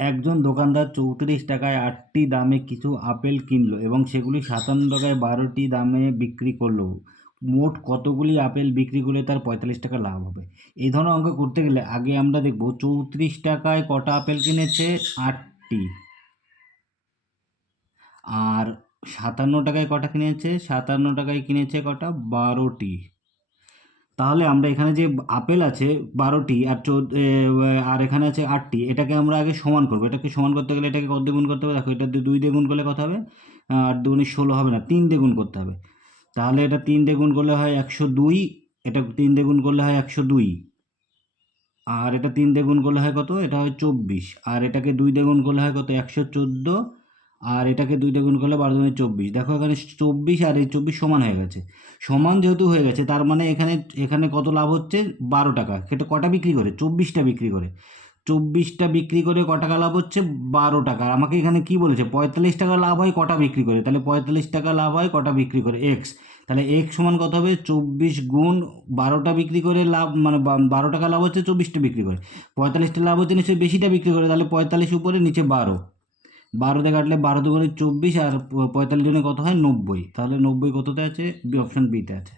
একজন দোকানদার ৩৪ টাকায় ৮টি দামে কিছু আপেল কিনলো এবং সেগুলি ৫৭ টাকায় ১২টি দামে বিক্রি করলো। মোট কতগুলি আপেল বিক্রি করলে তার ৪৫ টাকা লাভ হবে? এই ধরনের অঙ্ক করতে গেলে আগে আমরা দেখব ৩৪ টাকায় কটা আপেল কিনেছে, ৮টি। আর ৫৭ টাকায় কটা কিনেছে, ৫৭ টাকায় কিনেছে কটা, ১২টি। তাহলে আমরা এখানে যে আপেল আছে ১২টি আর আর এখানে আছে ৮টি, এটাকে আমরা আগে সমান করবো। এটাকে সমান করতে গেলে এটাকে কত দিয়ে গুণ করতে হবে? দেখো, এটা ২ দিয়ে গুণ করলে কত হবে? ৮ দুগুণে ১৬ হবে না, ৩ দিয়ে গুণ করতে হবে। তাহলে এটা ৩ দিয়ে গুণ করলে হয় ১০২, এটা ৩ দিয়ে গুণ করলে হয় ১০২, আর এটা ৩ দিয়ে গুণ করলে হয় কত? এটা হয় ২৪, আর এটাকে ২ দিয়ে গুণ করলে হয় কত? ১১৪, আর এটাকে ২ দিয়ে গুণ করলে ১২ দুগুণে ২৪। দেখো এখানে ২৪ আর এই ২৪ সমান হয়ে গেছে। সমান যেহেতু হয়ে গেছে তার মানে এখানে এখানে কত লাভ হচ্ছে? ১২ টাকা। সেটা কটা বিক্রি করে? ২৪টা বিক্রি করে। ২৪টা বিক্রি করে ক টাকা লাভ হচ্ছে? ১২ টাকা। আর আমাকে এখানে কি বলেছে? ৪৫ টাকা লাভ হয় কটা বিক্রি করে। তাহলে ৪৫ টাকা লাভ হয় কটা বিক্রি করে? এক্স। তাহলে এক্স সমান কত হবে? ২৪ গুণ ১২টা বিক্রি করে লাভ, মানে ১২ টাকা লাভ হচ্ছে ২৪টা বিক্রি করে। ৪৫টা লাভ হচ্ছে নিশ্চয়ই বেশিটা বিক্রি করে, তাহলে ৪৫ উপরে নিচে ১২। ১২ দিয়ে কাটলে ১২ দুগুণে ২৪, আর ৪৫ জনে কত হয়? ৯০। তাহলে ৯০ কততে আছে? অপশন বিতে আছে।